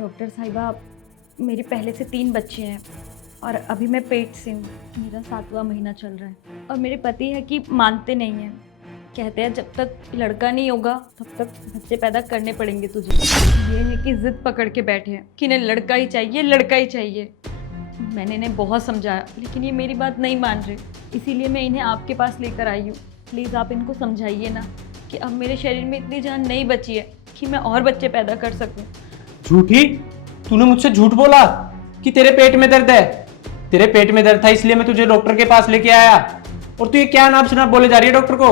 Doctor साहिबा, मेरे पहले से 3 बच्चे हैं और अभी मैं पेट से हूँ। मेरा 7वां महीना चल रहा है और मेरे पति है कि मानते नहीं हैं। कहते हैं जब तक लड़का नहीं होगा तब तक बच्चे पैदा करने पड़ेंगे तुझे। ये है कि जिद पकड़ के बैठे हैं कि इन्हें लड़का ही चाहिए, लड़का ही चाहिए। मैंने इन्हें बहुत समझाया लेकिन ये मेरी बात नहीं मान रहे, इसीलिए मैं इन्हें आपके पास लेकर आई हूँ। प्लीज़ आप इनको समझाइए ना कि अब मेरे शरीर में इतनी जान नहीं बची है कि मैं और बच्चे पैदा कर सकूँ। झूठी, तूने मुझसे झूठ बोला कि तेरे पेट में दर्द है। तेरे पेट में दर्द था इसलिए मैं तुझे डॉक्टर के पास लेके आया, और तू ये क्या नाप शनाप बोले जा रही है डॉक्टर को।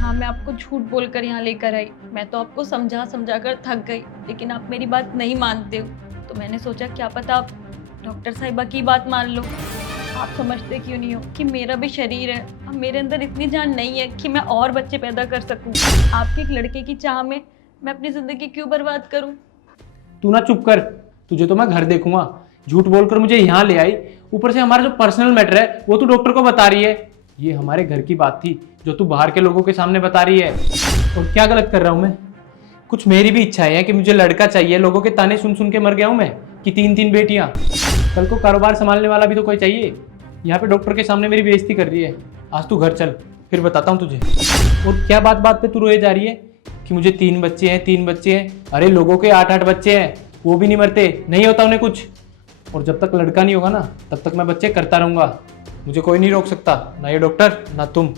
हाँ, मैं आपको झूठ बोलकर यहाँ लेकर आई। मैं तो आपको समझा समझा कर थक गई, लेकिन आप मेरी बात नहीं मानते हो। तो मैंने सोचा क्या पता आप डॉक्टर साहिबा की बात मान लो। आप समझते क्यों नहीं हो कि मेरा भी शरीर है, अब मेरे अंदर इतनी जान नहीं है कि मैं और बच्चे पैदा कर सकूं। आपके एक लड़के की चाह में मैं अपनी ज़िंदगी क्यों बर्बाद करूं? तू ना चुप कर, तुझे तो मैं घर देखूंगा। झूठ बोलकर मुझे यहाँ ले आई, ऊपर से हमारा जो पर्सनल मैटर है वो तू डॉक्टर को बता रही है। ये हमारे घर की बात थी जो तू बाहर के लोगों के सामने बता रही है। और क्या गलत कर रहा हूँ मैं? कुछ मेरी भी इच्छाएं हैं कि मुझे लड़का चाहिए। लोगों के ताने सुन सुन के मर गया हूँ मैं कि 3-3 बेटियां। कल को कारोबार संभालने वाला भी तो कोई चाहिए। यहाँ पे डॉक्टर के सामने मेरी बेइज्जती कर रही है। आज तू घर चल, फिर बताता हूँ तुझे। और क्या बात बात पे तू रोए जा रही है कि मुझे 3 बच्चे हैं, 3 बच्चे हैं। अरे लोगों के 8-8 बच्चे हैं, वो भी नहीं मरते, नहीं होता उन्हें कुछ। और जब तक लड़का नहीं होगा ना तब तक मैं बच्चे करता रहूंगा। मुझे कोई नहीं रोक सकता, ना ये डॉक्टर ना तुम।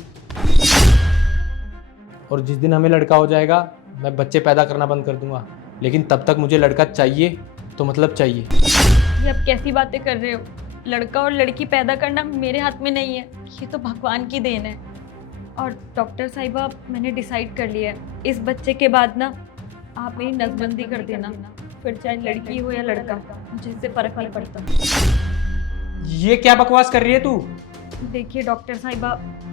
और जिस दिन हमें लड़का हो जाएगा मैं बच्चे पैदा करना बंद कर दूंगा, लेकिन तब तक मुझे लड़का चाहिए तो मतलब चाहिए। ये आप कैसी बातें कर रहे हो? लड़का और लड़की पैदा करना मेरे हाथ में नहीं है, ये तो भगवान की देन है। और डॉक्टर साहिबा, मैंने डिसाइड कर लिया है, इस बच्चे के बाद ना आप मेरी नसबंदी कर देना, फिर चाहे लड़की हो या लड़का, मुझे इससे फर्क नहीं पड़ता। ये क्या बकवास कर रही है तू? देखिए डॉक्टर साहिबा,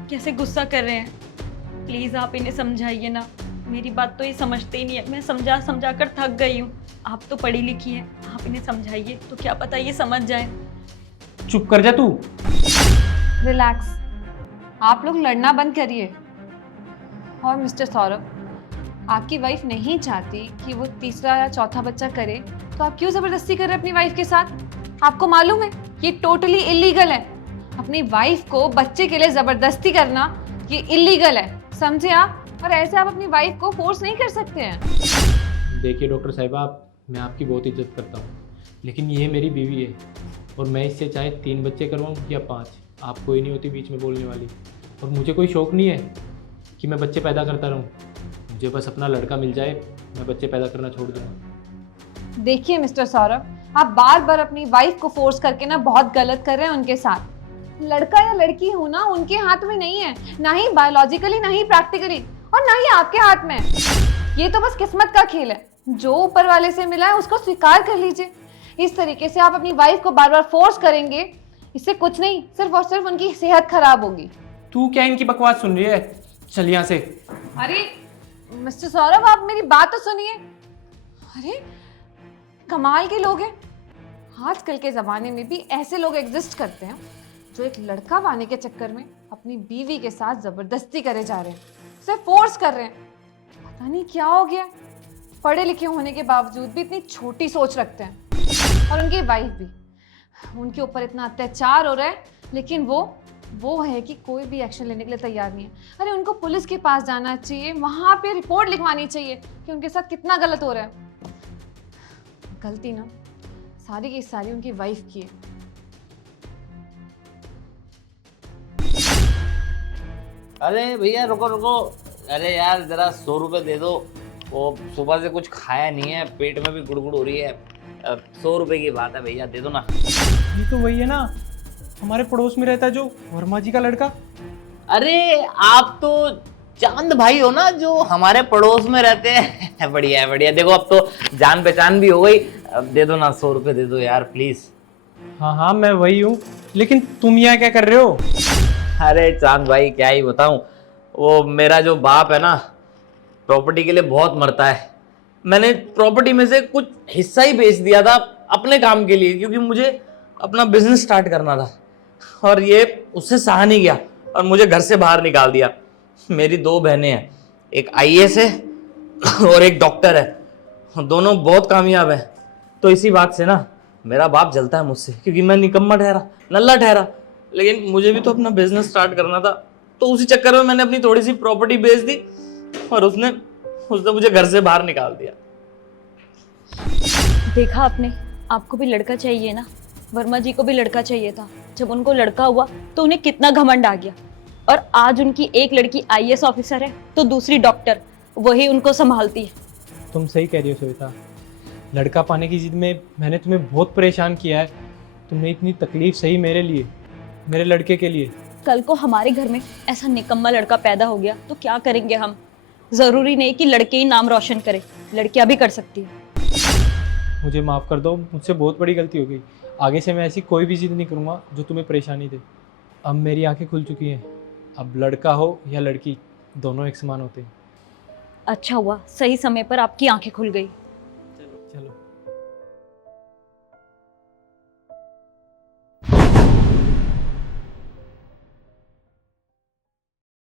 कैसे गुस्सा कर रहे हैं। प्लीज़ आप इन्हें समझाइए ना, मेरी बात तो ये समझते ही नहीं है। मैं समझा समझा कर थक गई हूँ। आप तो पढ़ी लिखी हैं, आप इन्हें समझाइए तो क्या पता ये समझ जाए। चुप कर जा तू। रिलैक्स, आप लोग लड़ना बंद करिए। और मिस्टर सौरभ, आपकी वाइफ नहीं चाहती कि वो तीसरा या चौथा बच्चा करे, तो आप क्यों ज़बरदस्ती कर रहे हैं अपनी वाइफ के साथ? आपको मालूम है ये टोटली इलीगल है। अपनी वाइफ को बच्चे के लिए ज़बरदस्ती करना ये इलीगल है, समझे आप? और ऐसे आप अपनी वाइफ को फोर्स नहीं कर सकते हैं। देखिए डॉक्टर साहिबा, मैं आपकी बहुत इज्जत करता हूँ, लेकिन ये मेरी बीवी है और मैं इससे चाहे 3 बच्चे करवाऊँ या 5, आप कोई नहीं होती बीच में बोलने वाली। और मुझे कोई शौक नहीं है कि मैं बच्चे पैदा करता रहूँ। मुझे बस अपना लड़का मिल जाए, मैं बच्चे पैदा करना छोड़ दूँगा। देखिए मिस्टर सौरभ, आप बार बार अपनी वाइफ को फोर्स करके ना बहुत गलत कर रहे हैं उनके साथ। लड़का या लड़की होना उनके हाथ में नहीं है, ना ही बायोलॉजिकली, ना ही प्रैक्टिकली, और ना ही आपके हाथ में। ये तो बस किस्मत का खेल है, जो ऊपर वाले से मिला है उसको स्वीकार कर लीजिए। इस तरीके से आप अपनी वाइफ को बार बार फोर्स करेंगे, इससे कुछ नहीं, सिर्फ और सिर्फ उनकी सेहत खराब होगी। तू क्या इनकी बकवास सुन रही है? चल यहाँ से। अरे मिस्टर सौरभ, आप मेरी बात तो सुनिए। अरे कमाल के लोग हैं। आजकल के ज़माने में भी ऐसे लोग एग्जिस्ट करते हैं जो एक लड़का पाने के चक्कर में अपनी बीवी के साथ ज़बरदस्ती करे जा रहे हैं, उसे फोर्स कर रहे हैं। पता नहीं क्या हो गया, पढ़े लिखे होने के बावजूद भी इतनी छोटी सोच रखते हैं। और उनकी वाइफ भी, उनके ऊपर इतना अत्याचार हो रहा है, लेकिन वो है कि कोई भी एक्शन लेने के लिए तैयार नहीं है। अरे उनको पुलिस के पास जाना चाहिए, वहाँ पे रिपोर्ट लिखवानी चाहिए कि उनके साथ कितना गलत हो रहा है। गलती ना सारी की सारी उनकी वाइफ की है। अरे भैया रुको रुको, अरे यार जरा 100 रुपये दे दो। वो सुबह से कुछ खाया नहीं है, पेट में भी गुड़गुड़ हो रही है। 100 रुपये की बात है भैया, दे दो ना। ये तो वही है ना, हमारे पड़ोस में रहता है जो वर्मा जी का लड़का। अरे आप तो चांद भाई हो ना, जो हमारे पड़ोस में रहते हैं। बढ़िया है बढ़िया। देखो अब तो जान पहचान भी हो गई। अब दे दो ना, 100 रुपये दे दो यार प्लीज। हाँ हाँ मैं वही हूँ, लेकिन तुम यहाँ क्या कर रहे हो? अरे चांद भाई क्या ही बताऊं, वो मेरा जो बाप है ना, प्रॉपर्टी के लिए बहुत मरता है। मैंने प्रॉपर्टी में से कुछ हिस्सा ही बेच दिया था अपने काम के लिए, क्योंकि मुझे अपना बिजनेस स्टार्ट करना था। और ये उससे सहा नहीं गया और मुझे घर से बाहर निकाल दिया। मेरी 2 बहनें हैं, एक आईएएस है और एक डॉक्टर है। दोनों बहुत कामयाब हैं, तो इसी बात से ना मेरा बाप जलता है मुझसे, क्योंकि मैं निकम्मा ठहरा, नल्ला ठहरा। लेकिन मुझे भी तो अपना बिजनेस स्टार्ट करना था, तो उसी चक्कर में मैंने अपनी थोड़ी सी प्रॉपर्टी बेच दी और उसने मुझे घर से बाहर निकाल दिया। देखा आपने, आपको भी लड़का चाहिए ना, वर्मा जी को भी लड़का चाहिए था। जब उनको लड़का हुआ तो उन्हें कितना घमंड आ गया, और आज उनकी एक लड़की IAS ऑफिसर है तो दूसरी डॉक्टर, वही उनको संभालती है। तुम सही कह रही हो श्वेता, लड़का पाने की जिद में मैंने तुम्हें बहुत परेशान किया है। तुमने इतनी तकलीफ सही मेरे लिए, मेरे लड़के के लिए। कल को हमारे घर में ऐसा निकम्मा लड़का पैदा हो गया तो क्या करेंगे हम? जरूरी नहीं कि लड़के ही नाम रोशन करे, लड़कियां भी कर सकती है। मुझे माफ़ कर दो, मुझसे बहुत बड़ी गलती हो गई। आगे से मैं ऐसी कोई भी जिद नहीं करूँगा जो तुम्हें परेशानी दे। अब मेरी आंखें खुल चुकी हैं, अब लड़का हो या लड़की दोनों एक समान होते हैं। अच्छा हुआ सही समय पर आपकी आंखें खुल गई।